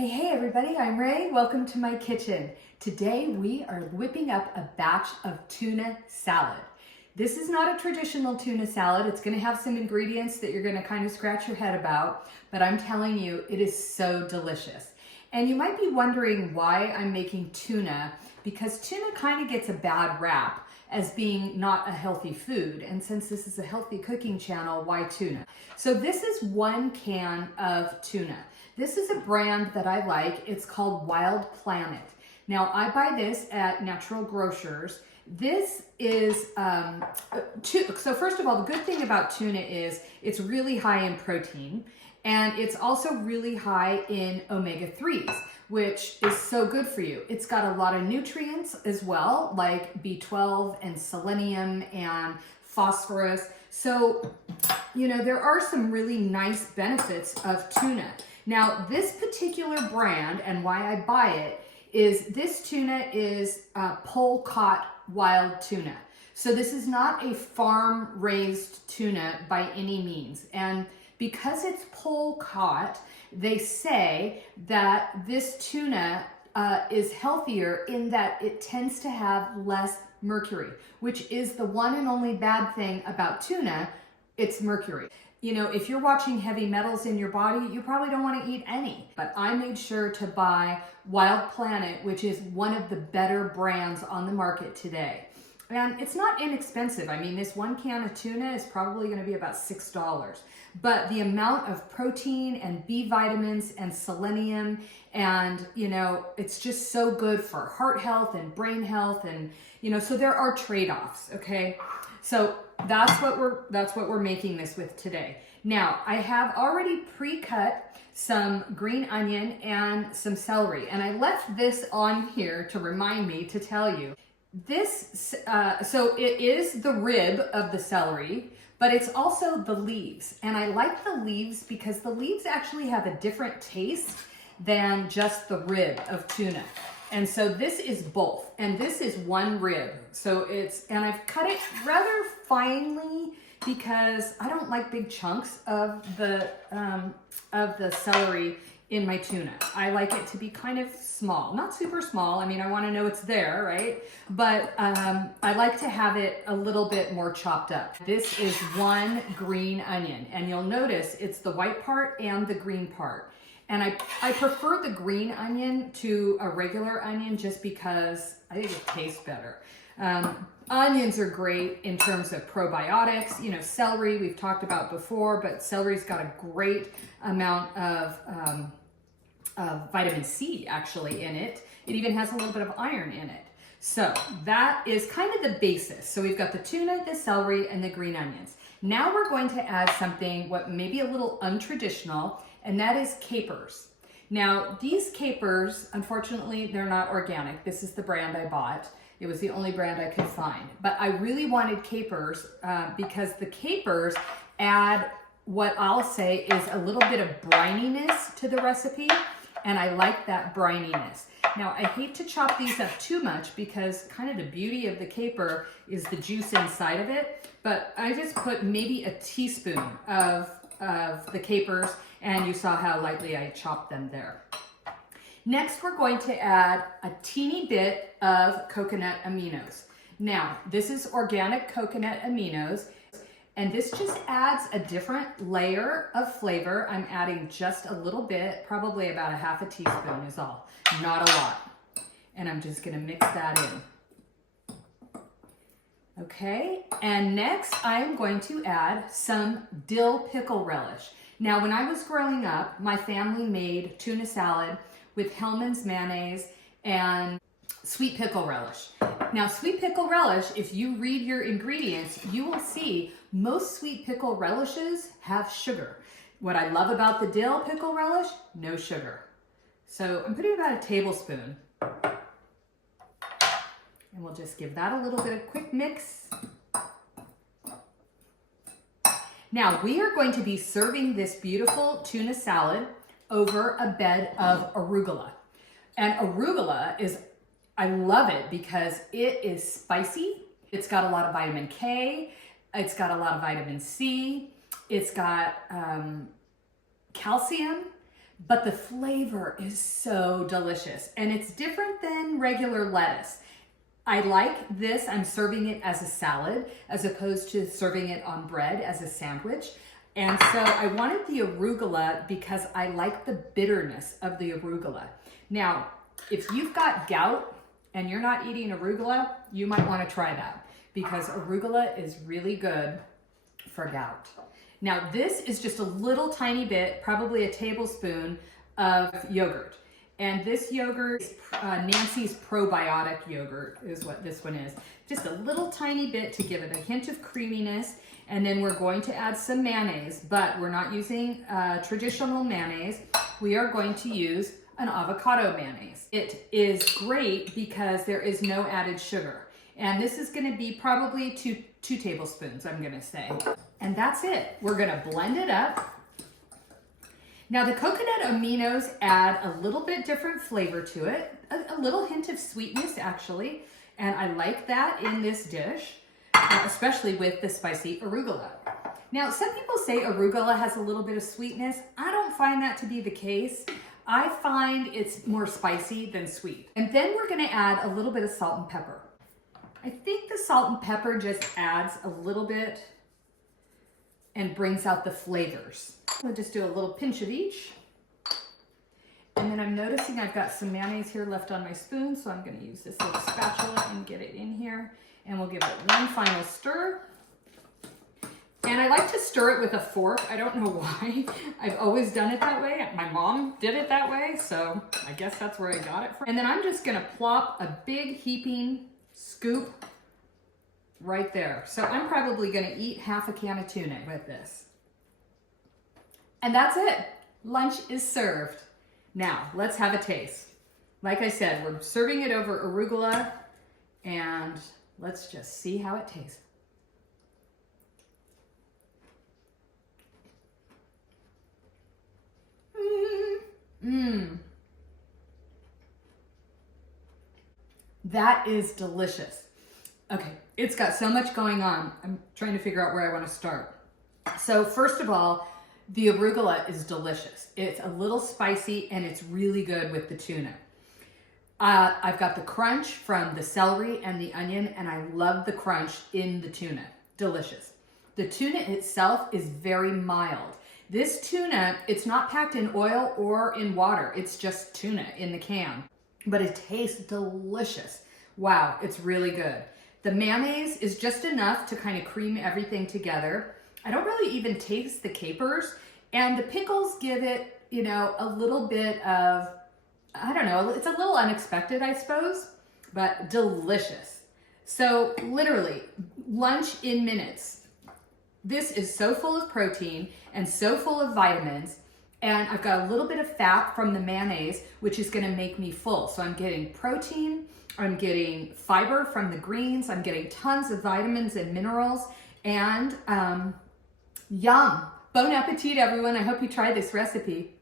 Hey everybody, I'm Ray. Welcome to my kitchen. Today we are whipping up a batch of tuna salad. This is not a traditional tuna salad. It's going to have some ingredients that you're going to kind of scratch your head about, but I'm telling you, it is so delicious. And you might be wondering why I'm making tuna, because tuna kind of gets a bad rap as being not a healthy food. And since this is a healthy cooking channel, why tuna? So this is 1 can of tuna. This is a brand that I like. It's called Wild Planet. Now I buy this at natural grocers. This is, so first of all, the good thing about tuna is it's really high in protein, and it's also really high in omega-3s, which is so good for you. It's got a lot of nutrients as well, like B12 and selenium and phosphorus. So, you know, there are some really nice benefits of tuna. Now, this particular brand, and why I buy it, is this tuna is pole-caught wild tuna. So this is not a farm-raised tuna by any means. And because it's pole-caught, they say that this tuna is healthier in that it tends to have less mercury, which is the one and only bad thing about tuna. It's mercury. You know, if you're watching heavy metals in your body, you probably don't want to eat any. But I made sure to buy Wild Planet, which is one of the better brands on the market today. And it's not inexpensive. I mean, this 1 can of tuna is probably going to be about $6. But the amount of protein and B vitamins and selenium and, you know, it's just so good for heart health and brain health. And, you know, so there are trade-offs, okay? So that's what we're making this with today. Now, I have already pre-cut some green onion and some celery, and I left this on here to remind me to tell you. This, so it is the rib of the celery, but it's also the leaves. And I like the leaves because the leaves actually have a different taste than just the rib of tuna. And so this is both, and this is 1 rib. So and I've cut it rather finely because I don't like big chunks of the celery in my tuna. I like it to be kind of small, not super small. I mean, I want to know it's there, right? But I like to have it a little bit more chopped up. This is 1 green onion, and you'll notice it's the white part and the green part. And I prefer the green onion to a regular onion just because I think it tastes better. Onions are great in terms of probiotics. You know, celery we've talked about before, but celery's got a great amount of vitamin C actually in it. It even has a little bit of iron in it. So that is kind of the basis. So we've got the tuna, the celery, and the green onions. Now we're going to add something what may be a little untraditional, and that is capers. Now, these capers, unfortunately, they're not organic. This is the brand I bought. It was the only brand I could find. But I really wanted capers because the capers add what I'll say is a little bit of brininess to the recipe, and I like that brininess. Now, I hate to chop these up too much because kind of the beauty of the caper is the juice inside of it, but I just put maybe a teaspoon of the capers, and you saw how lightly I chopped them there. Next, we're going to add a teeny bit of coconut aminos. Now, this is organic coconut aminos, and this just adds a different layer of flavor. I'm adding just a little bit, probably about a half a teaspoon is all, not a lot. And I'm just gonna mix that in. Okay, and next I am going to add some dill pickle relish. Now, when I was growing up, my family made tuna salad with Hellmann's mayonnaise and sweet pickle relish. Now, sweet pickle relish, if you read your ingredients, you will see most sweet pickle relishes have sugar. What I love about the dill pickle relish, no sugar. So I'm putting about a tablespoon. And we'll just give that a little bit of quick mix. Now, we are going to be serving this beautiful tuna salad over a bed of arugula. And arugula is, I love it because it is spicy. It's got a lot of vitamin K. It's got a lot of vitamin C. It's got calcium. but the flavor is so delicious, and it's different than regular lettuce. I like this. I'm serving it as a salad as opposed to serving it on bread as a sandwich. And so I wanted the arugula because I like the bitterness of the arugula. Now, if you've got gout and you're not eating arugula, you might want to try that because arugula is really good for gout. Now, this is just a little tiny bit, probably a tablespoon of yogurt. And this yogurt is Nancy's probiotic yogurt is what this one is. Just a little tiny bit to give it a hint of creaminess. And then we're going to add some mayonnaise, but we're not using traditional mayonnaise. We are going to use an avocado mayonnaise. It is great because there is no added sugar. And this is gonna be probably two tablespoons, I'm gonna say. And that's it. We're gonna blend it up. Now the coconut aminos add a little bit different flavor to it, a little hint of sweetness actually, and I like that in this dish, especially with the spicy arugula. Now some people say arugula has a little bit of sweetness. I don't find that to be the case. I find it's more spicy than sweet. And then we're gonna add a little bit of salt and pepper. I think the salt and pepper just adds a little bit and brings out the flavors. We'll just do a little pinch of each. And then I'm noticing I've got some mayonnaise here left on my spoon, so I'm gonna use this little spatula and get it in here. And we'll give it one final stir. And I like to stir it with a fork. I don't know why. I've always done it that way. My mom did it that way, so I guess that's where I got it from. And then I'm just gonna plop a big heaping scoop right there. So I'm probably gonna eat half a can of tuna with this. And that's it. Lunch is served. Now, let's have a taste. Like I said, we're serving it over arugula, and let's just see how it tastes. That is delicious. Okay, it's got so much going on. I'm trying to figure out where I want to start. So first of all, the arugula is delicious. It's a little spicy and it's really good with the tuna. I've got the crunch from the celery and the onion, and I love the crunch in the tuna. Delicious. The tuna itself is very mild. This tuna, it's not packed in oil or in water. It's just tuna in the can, but it tastes delicious. Wow, it's really good. The mayonnaise is just enough to kind of cream everything together. I don't really even taste the capers, and the pickles give it, you know, a little bit of, I don't know, it's a little unexpected, I suppose, but delicious. So literally, lunch in minutes. This is so full of protein and so full of vitamins, and I've got a little bit of fat from the mayonnaise, which is gonna make me full. So I'm getting protein, I'm getting fiber from the greens, I'm getting tons of vitamins and minerals, and yum. Bon appetit, everyone. I hope you try this recipe.